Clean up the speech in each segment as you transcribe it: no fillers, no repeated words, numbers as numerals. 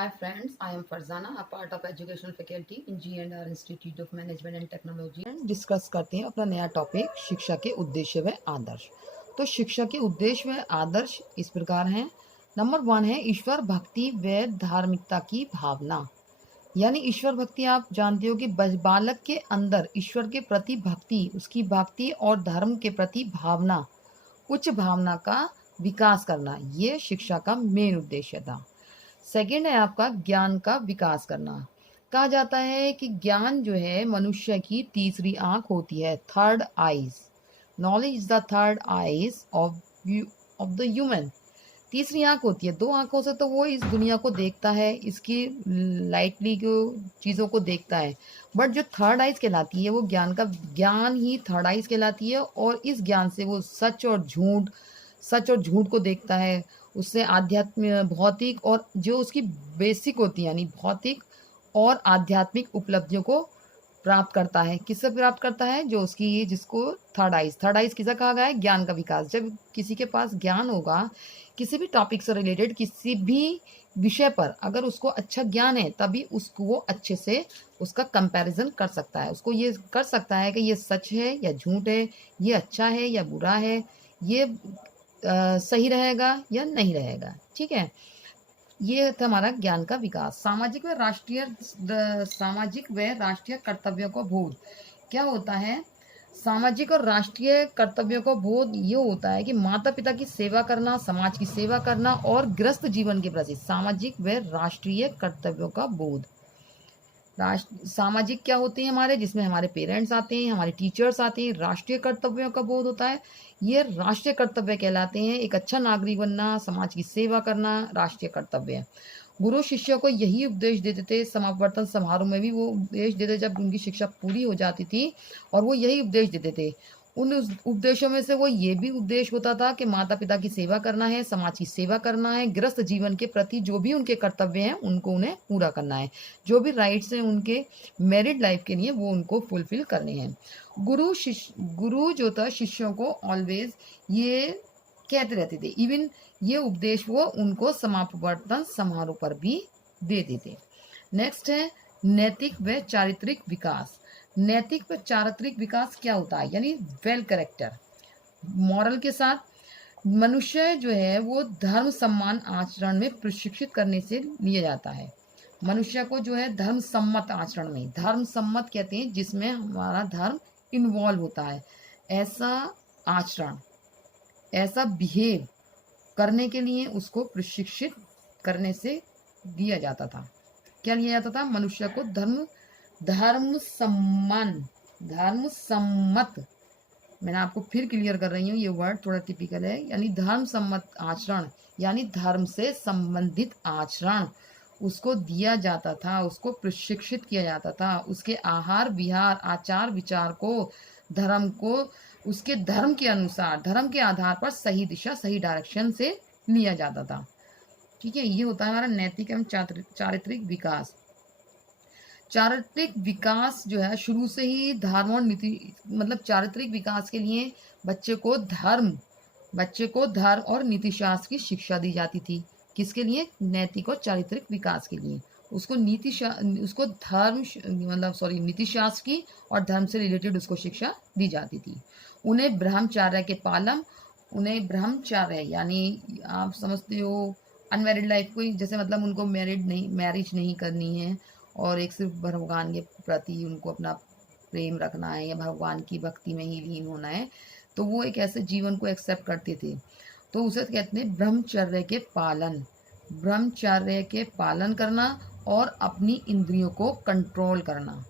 Hi friends, I am Farzana, a part of educational faculty in G&R Institute of Management and Technology. Discuss करते हैं अपना नया topic शिक्षा के उद्देश्य व आदर्श। तो शिक्षा के उद्देश्य व आदर्श इस प्रकार हैं। नंबर 1 है ईश्वर भक्ति व धार्मिकता की भावना। यानी ईश्वर भक्ति आप जानते हो कि बालक के अंदर ईश्वर के प्रति भक्ति, उसकी भक्ति और धर्म के प्रति भावना, उच्च भावना का विकास करना, ये शिक्षा का मेन उद्देश्य था। सेकंड है आपका ज्ञान का विकास करना। कहा जाता है कि ज्ञान जो है मनुष्य की तीसरी आंख होती है, third eyes. Knowledge is the third eyes of the human. तीसरी आंख होती है, दो आंखों से तो वो इस दुनिया को देखता है, इसकी लाइटली को चीज़ों को देखता है, बट जो थर्ड आइज कहलाती है वो ज्ञान ही थर्ड आइज कहलाती है। और इस ज्ञान से वो सच और झूठ को देखता है। उससे आध्यात्म भौतिक और जो उसकी बेसिक होती है यानी भौतिक और आध्यात्मिक उपलब्धियों को प्राप्त करता है। किससे प्राप्त करता है? जो उसकी जिसको थर्ड आइज किसे कहा गया है? ज्ञान का विकास। जब किसी के पास ज्ञान होगा किसी भी टॉपिक से रिलेटेड, किसी भी विषय पर अगर उसको अच्छा ज्ञान है, तभी उसको वो अच्छे से उसका कंपैरिजन कर सकता है। उसको ये कर सकता है कि ये सच है या झूठ है, ये अच्छा है या बुरा है, ये सही रहेगा या नहीं रहेगा। ठीक है, ये था हमारा ज्ञान का विकास। सामाजिक व राष्ट्रीय कर्तव्यों का बोध। क्या होता है? सामाजिक और राष्ट्रीय कर्तव्यों का बोध ये होता है कि माता पिता की सेवा करना, समाज की सेवा करना और गृहस्थ जीवन के प्रति सामाजिक व राष्ट्रीय कर्तव्यों का बोध। सामाजिक क्या होते हैं हमारे, जिसमें हमारे पेरेंट्स आते हैं, हमारे टीचर्स आते हैं। राष्ट्रीय कर्तव्यों का बोध होता है, ये राष्ट्रीय कर्तव्य कहलाते हैं। एक अच्छा नागरिक बनना, समाज की सेवा करना राष्ट्रीय कर्तव्य है। गुरु शिष्यों को यही उपदेश देते थे। समावर्तन समारोह में भी वो उपदेश देते, जब उनकी शिक्षा पूरी हो जाती थी और वो यही उपदेश देते थे। उन उपदेशों में से वो ये भी उपदेश होता था कि माता पिता की सेवा करना है, समाज की सेवा करना है, गृहस्थ जीवन के प्रति जो भी उनके कर्तव्य हैं उनको उन्हें पूरा करना है। जो भी राइट्स हैं उनके मैरिड लाइफ के लिए वो उनको फुलफिल करने हैं। गुरु जो था शिष्यों को ऑलवेज ये कहते रहते थे। इवन ये उपदेश वो उनको समापवर्तन समारोह पर भी देते थे। नेक्स्ट है नैतिक व चारित्रिक विकास। नैतिक व चारित्रिक विकास क्या होता है? यानी वेल कैरेक्टर, मॉरल के साथ मनुष्य जो है वो धर्म सम्मान आचरण में प्रशिक्षित करने से लिया जाता है। मनुष्य को जो है धर्म सम्मत आचरण में, धर्म सम्मत कहते हैं जिसमें हमारा धर्म इन्वॉल्व होता है, ऐसा आचरण, ऐसा बिहेव करने के लिए उसको प्रशिक्षित करने से दिया जाता था। क्या लिया जाता था? मनुष्य को धर्म सम्मत, मैंने आपको फिर क्लियर कर रही हूँ, ये वर्ड थोड़ा टिपिकल है। यानी धर्म सम्मत आचरण, यानी धर्म से संबंधित आचरण उसको दिया जाता था, उसको प्रशिक्षित किया जाता था। उसके आहार विहार, आचार विचार को उसके धर्म के अनुसार, धर्म के आधार पर सही दिशा, सही डायरेक्शन से लिया जाता था। ठीक है, ये होता है हमारा नैतिक एवं चारित्रिक विकास। चारित्रिक विकास जो है शुरू से ही धर्म और नीति, मतलब चारित्रिक विकास के लिए बच्चे को धर्म और नीति शास्त्र की शिक्षा दी जाती थी। किसके लिए? नैतिक और चारित्रिक विकास के लिए। उसको नीति शास्त्र की और धर्म से रिलेटेड उसको शिक्षा दी जाती थी। उन्हें ब्रह्मचार्य यानी आप समझते हो अनमैरिड लाइफ को, जैसे मतलब उनको मैरिज नहीं करनी है और एक सिर्फ भगवान के प्रति उनको अपना प्रेम रखना है या भगवान की भक्ति में ही लीन होना है, तो वो एक ऐसे जीवन को एक्सेप्ट करते थे। तो उसे कहते हैं ब्रह्मचर्य के पालन करना और अपनी इंद्रियों को कंट्रोल करना।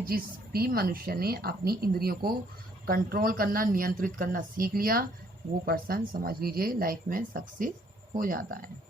जिस भी मनुष्य ने अपनी इंद्रियों को कंट्रोल करना, नियंत्रित करना सीख लिया, वो पर्सन समझ लीजिए लाइफ में सक्सेस हो जाता है।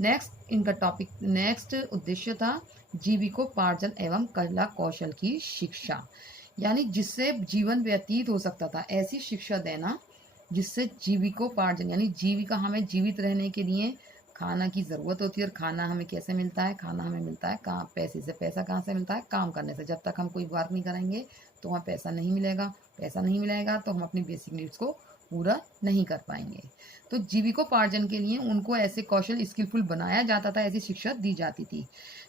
नेक्स्ट उद्देश्य था जीविकोपार्जन एवं कला कौशल की शिक्षा। यानी जिससे जीवन व्यतीत हो सकता था, ऐसी शिक्षा देना जिससे जीविकोपार्जन, यानी जीविका, हमें जीवित रहने के लिए खाना की ज़रूरत होती है। और खाना हमें कैसे मिलता है? खाना हमें मिलता है पैसे से। पैसा कहाँ से मिलता है? काम करने से। जब तक हम कोई वर्क नहीं करेंगे तो वहाँ पैसा नहीं मिलेगा। पैसा नहीं मिलेगा तो हम अपनी बेसिक नीड्स को पूरा नहीं कर पाएंगे। तो जीविकोपार्जन के लिए उनको ऐसे कौशल स्किलफुल बनाया जाता था, ऐसी शिक्षा दी जाती थी।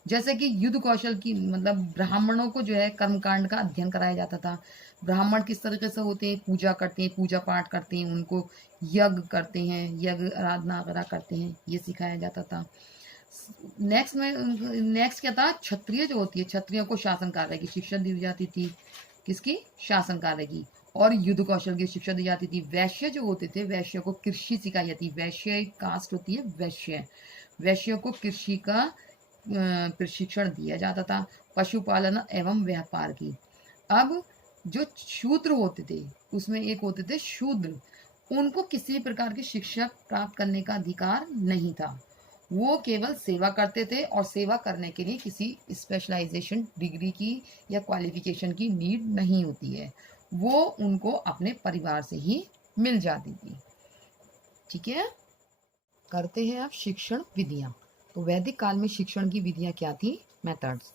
जैसे कि युद्ध कौशल की मतलब ब्राह्मणों को जो है कर्मकांड का अध्ययन कराया जाता था। ब्राह्मण किस तरीके से होते हैं, पूजा करते हैं, पूजा पाठ करते हैं, उनको यज्ञ करते हैं, यज्ञ आराधना वगैरह करते हैं, ये सिखाया जाता था। नेक्स्ट क्या था, क्षत्रिय जो होती है, क्षत्रियों को शासन कार्य की शिक्षा दी जाती थी। किसकी? शासन कार्य की। और युद्ध कौशल की शिक्षा दी जाती थी। वैश्य जो होते थे, वैश्य को कृषि सिखाई जाती। वैश्य एक कास्ट होती है, वैश्य। वैश्यों को कृषि का प्रशिक्षण दिया जाता था। पशुपालन एवं व्यापार की। अब जो शूद्र होते थे, उसमें एक होते थे शूद्र, उनको किसी भी प्रकार की शिक्षा प्राप्त करने का अधिकार नहीं था। वो केवल सेवा करते थे और सेवा करने के लिए किसी स्पेशलाइजेशन डिग्री की या क्वालिफिकेशन की नीड नहीं होती है, वो उनको अपने परिवार से ही मिल जाती थी। ठीक है, करते हैं अब शिक्षण विधियां। तो वैदिक काल में शिक्षण की विधियां क्या थी? Methods,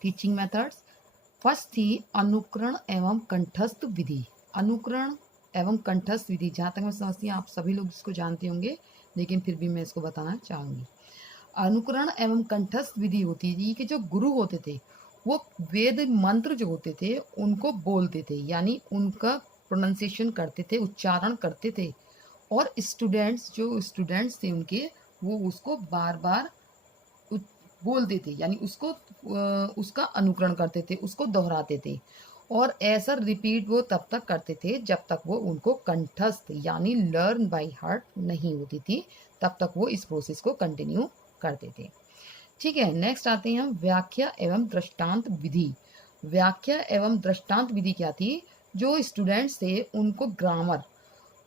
teaching methods. फर्स्ट थी अनुकरण एवं कंठस्थ विधि। अनुकरण एवं कंठस्थ विधि, जहाँ तक मैं समझती हूँ आप सभी लोग इसको जानते होंगे, लेकिन फिर भी मैं इसको बताना चाहूँगी। अनुकरण एवं कंठस्थ विधि होती थी कि जो गुरु होते थे वो वेद मंत्र जो होते थे उनको बोलते थे, यानी उनका प्रोनाउंसिएशन करते थे, उच्चारण करते थे, और स्टूडेंट्स थे उनके, वो उसको बार बार बोलते थे, यानी उसको उसका अनुकरण करते थे, उसको दोहराते थे। और ऐसा रिपीट वो तब तक करते थे जब तक वो उनको कंठस्थ यानी लर्न बाय हार्ट नहीं होती थी, तब तक वो इस प्रोसेस को कंटिन्यू करते थे। ठीक है, नेक्स्ट आते हैं हम व्याख्या एवं दृष्टांत विधि। व्याख्या एवं दृष्टांत विधि क्या थी? जो स्टूडेंट्स थे उनको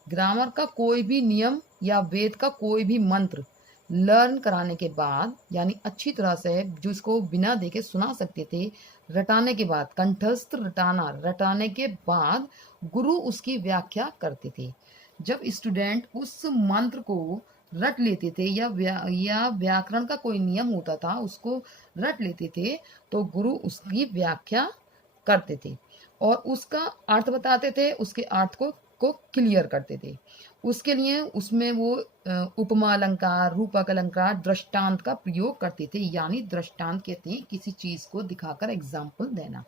ग्रामर का कोई भी नियम या वेद का कोई भी मंत्र लर्न कराने के बाद, यानी अच्छी तरह से जिसको बिना देखे सुना सकते थे, रटाने के बाद, कंठस्थ रटाने के बाद गुरु उसकी व्याख्या करते थे। जब स्टूडेंट उस मंत्र को रट लेते थे या व्याकरण का कोई नियम होता था उसको रट लेते थे, तो गुरु उसकी व्याख्या करते थे और उसका अर्थ बताते थे, उसके अर्थ को क्लियर करते थे। उसके लिए उसमें वो उपमा अलंकार, रूपक अलंकार, दृष्टांत का प्रयोग करते थे। यानी दृष्टांत कहते हैं किसी चीज को दिखाकर एग्जाम्पल देना,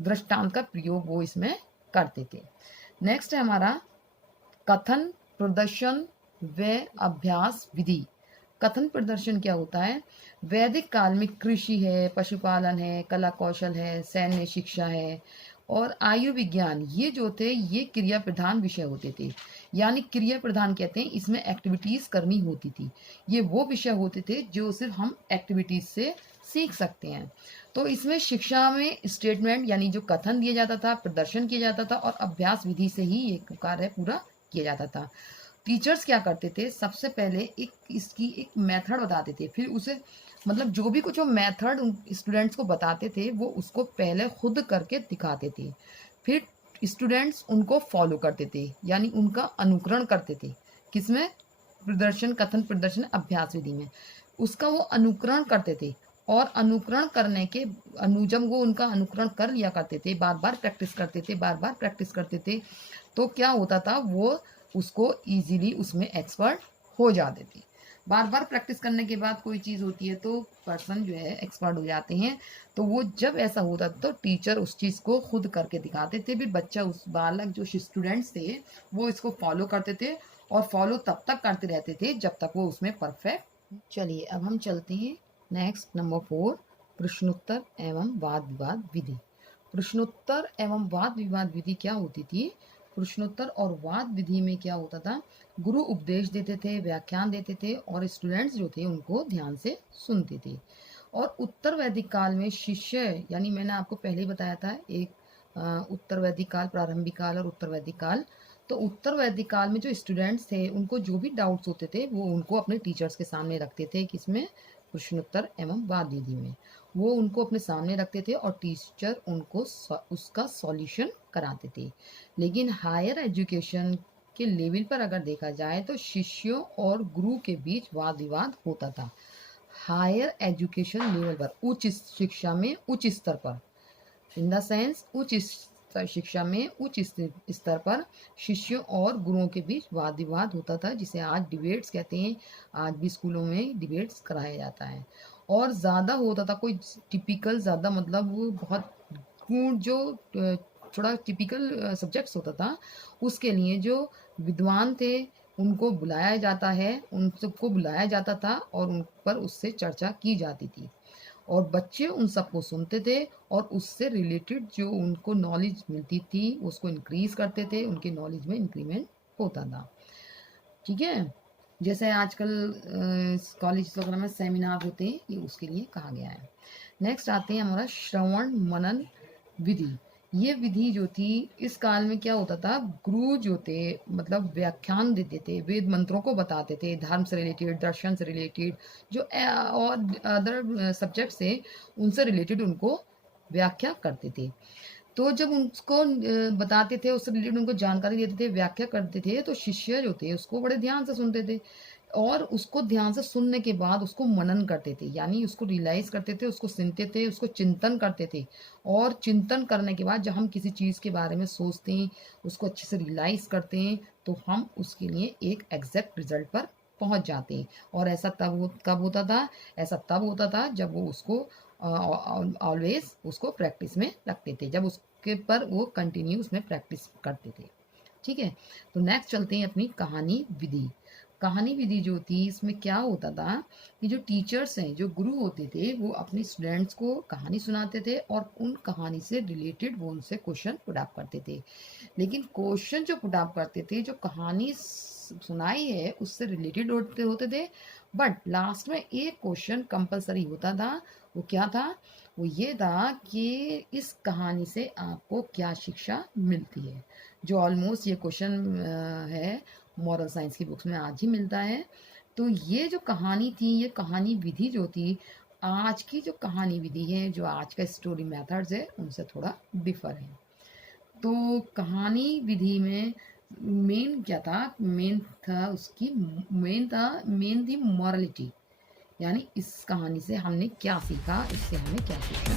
दृष्टांत का प्रयोग वो इसमें करते थे। नेक्स्ट है हमारा कथन प्रदर्शन व अभ्यास विधि। कथन प्रदर्शन क्या होता है? वैदिक काल में कृषि है, पशुपालन है, कला कौशल है, सैन्य शिक्षा है और आयुर्विज्ञान, ये जो थे ये क्रिया प्रधान विषय होते थे। यानी क्रिया प्रधान कहते हैं इसमें एक्टिविटीज करनी होती थी। ये वो विषय होते थे जो सिर्फ हम एक्टिविटीज से सीख सकते हैं। तो इसमें शिक्षा में स्टेटमेंट यानी जो कथन दिया जाता था, प्रदर्शन किया जाता था और अभ्यास विधि से ही ये कार्य पूरा किया जाता था। टीचर्स क्या करते थे? सबसे पहले इसकी एक मेथड बताते थे, फिर उसे मतलब जो भी कुछ वो मेथड स्टूडेंट्स को बताते थे वो उसको पहले खुद करके दिखाते थे, फिर स्टूडेंट्स उनको फॉलो करते थे, यानी उनका अनुकरण करते थे। किसमें? प्रदर्शन, कथन प्रदर्शन अभ्यास विधि में उसका वो अनुकरण करते थे। और अनुकरण करने के जब वो उनका अनुकरण कर लिया करते थे, बार बार प्रैक्टिस करते थे, तो क्या होता था, वो उसको इजीली उसमें एक्सपर्ट हो जाते थे। बार बार प्रैक्टिस करने के बाद कोई चीज़ होती है तो पर्सन जो है एक्सपर्ट हो जाते हैं। तो वो जब ऐसा होता तो टीचर उस चीज़ को खुद करके दिखाते थे, फिर बच्चा, उस बालक जो स्टूडेंट्स थे वो इसको फॉलो करते थे और फॉलो तब तक करते रहते थे जब तक वो उसमें परफेक्ट। चलिए अब हम चलते हैं नेक्स्ट नंबर 4, प्रश्नोत्तर एवं वाद विवाद विधि। प्रश्नोत्तर एवं वाद विवाद विधि क्या होती थी? प्रश्नोत्तर और वाद विधि में क्या होता था, गुरु उपदेश देते थे, व्याख्यान देते थे और स्टूडेंट्स जो थे उनको ध्यान से सुनते थे। और उत्तर वैदिक काल में शिष्य, यानी मैंने आपको पहले ही बताया था एक उत्तर वैदिक काल, प्रारंभिक काल और उत्तर वैदिक काल। तो उत्तर वैदिक काल में जो स्टूडेंट्स थे उनको जो भी डाउट्स होते थे वो उनको अपने टीचर्स के सामने रखते थे। किसमें? प्रश्नोत्तर एवं वाद विधि में वो उनको अपने सामने रखते थे और टीचर उनको उसका सॉल्यूशन कराते थे। लेकिन हायर एजुकेशन के लेवल पर अगर देखा जाए तो शिष्यों और गुरु के बीच वाद विवाद होता था। हायर एजुकेशन लेवल पर, उच्च शिक्षा में, उच्च स्तर पर, इन द सेंस उच्च शिक्षा में उच्च स्तर पर शिष्यों और गुरुओं के बीच वाद विवाद होता था, जिसे आज डिबेट्स कहते हैं। आज भी स्कूलों में डिबेट्स कराया जाता है। और ज़्यादा होता था कोई टिपिकल, ज़्यादा मतलब वो बहुत पूर्ण जो थोड़ा टिपिकल सब्जेक्ट्स होता था, उसके लिए जो विद्वान थे उनको बुलाया जाता है, उन सबको बुलाया जाता था और उन पर उससे चर्चा की जाती थी और बच्चे उन सबको सुनते थे और उससे रिलेटेड जो उनको नॉलेज मिलती थी उसको इंक्रीज करते थे, उनके नॉलेज में इंक्रीमेंट होता था। ठीक है, जैसे आजकल कॉलेज वगैरह में सेमिनार होते हैं, ये उसके लिए कहा गया है। नेक्स्ट आते हैं हमारा श्रवण मनन विधि। ये विधि जो थी, इस काल में क्या होता था, गुरु जो थे मतलब व्याख्यान देते थे, वेद मंत्रों को बताते थे, धर्म से रिलेटेड, दर्शन से रिलेटेड, जो और अदर सब्जेक्ट से उनसे रिलेटेड उनको व्याख्या करते थे। तो जब उसको बताते थे, उससे रिलेटेड उनको जानकारी देते थे, व्याख्या करते थे, तो शिष्य जो थे उसको बड़े ध्यान से सुनते थे और उसको ध्यान से सुनने के बाद उसको मनन करते थे, यानी उसको रियलाइज करते थे, उसको सुनते थे, उसको चिंतन करते थे। और चिंतन करने के बाद जब हम किसी चीज़ के बारे में सोचते हैं, उसको अच्छे से रियलाइज करते हैं, तो हम उसके लिए एक एग्जैक्ट रिजल्ट पर पहुंच जाते हैं। और ऐसा कब होता था? ऐसा तब होता था जब वो उसको ऑलवेज उसको प्रैक्टिस में रखते थे, जब उसके पर वो कंटिन्यू उसमें प्रैक्टिस करते थे। ठीक है, तो नेक्स्ट चलते हैं अपनी कहानी विधि। कहानी विधि जो थी, इसमें क्या होता था कि जो टीचर्स हैं, जो गुरु होते थे, वो अपने स्टूडेंट्स को कहानी सुनाते थे और उन कहानी से रिलेटेड वो उनसे क्वेश्चन पुट अप करते थे। लेकिन क्वेश्चन जो पुट अप करते थे, जो कहानी सुनाई है उससे रिलेटेड होते थे, बट लास्ट में एक क्वेश्चन कंपलसरी होता था। वो क्या था? वो ये था कि इस कहानी से आपको क्या शिक्षा मिलती है, जो ऑलमोस्ट ये क्वेश्चन है मॉरल साइंस की बुक्स में आज ही मिलता है। तो ये जो कहानी थी, ये कहानी विधि जो थी, आज की जो कहानी विधि है, जो आज का स्टोरी मेथड्स है, उनसे थोड़ा डिफर है। तो कहानी विधि में मेन क्या था? मेन थी मॉरलिटी, यानी इस कहानी से हमने क्या सीखा, इससे हमें क्या सीखा।